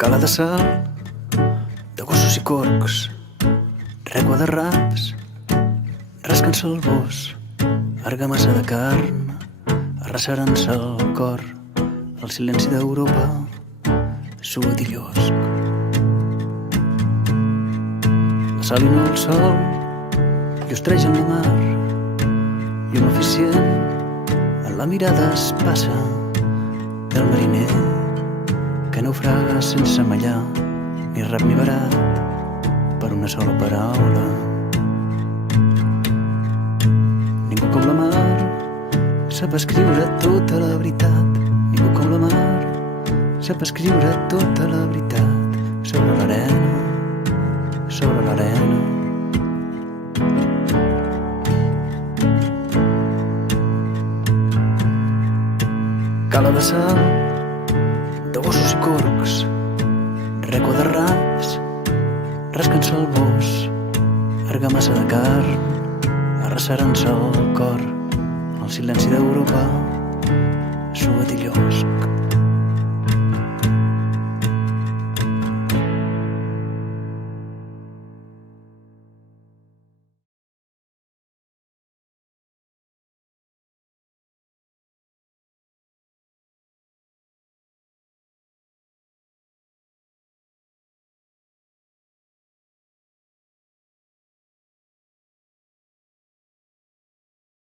Cala de sal, de gossos i corcs, regua de raps, rascant-se el bos, argamassa de carn, arrasarant-se el cor, el silenci d'Europa, suat i llosc. La sal i no el sol, llustreja en la mar, llum eficient, en la mirada es passa del mariner que naufraga sense mallar ni rap ni barat per una sola paraula. Ningú com la mar sap escriure tota la veritat. Ningú com la mar sap escriure tota la veritat sobre l'arena, sobre l'arena. Cala de sal, de gossos i corcs, regua de raps, rascant-se el bos, argamassa de carn, arrasarant-se el cor, el silenci d'Europa, suat i llosc.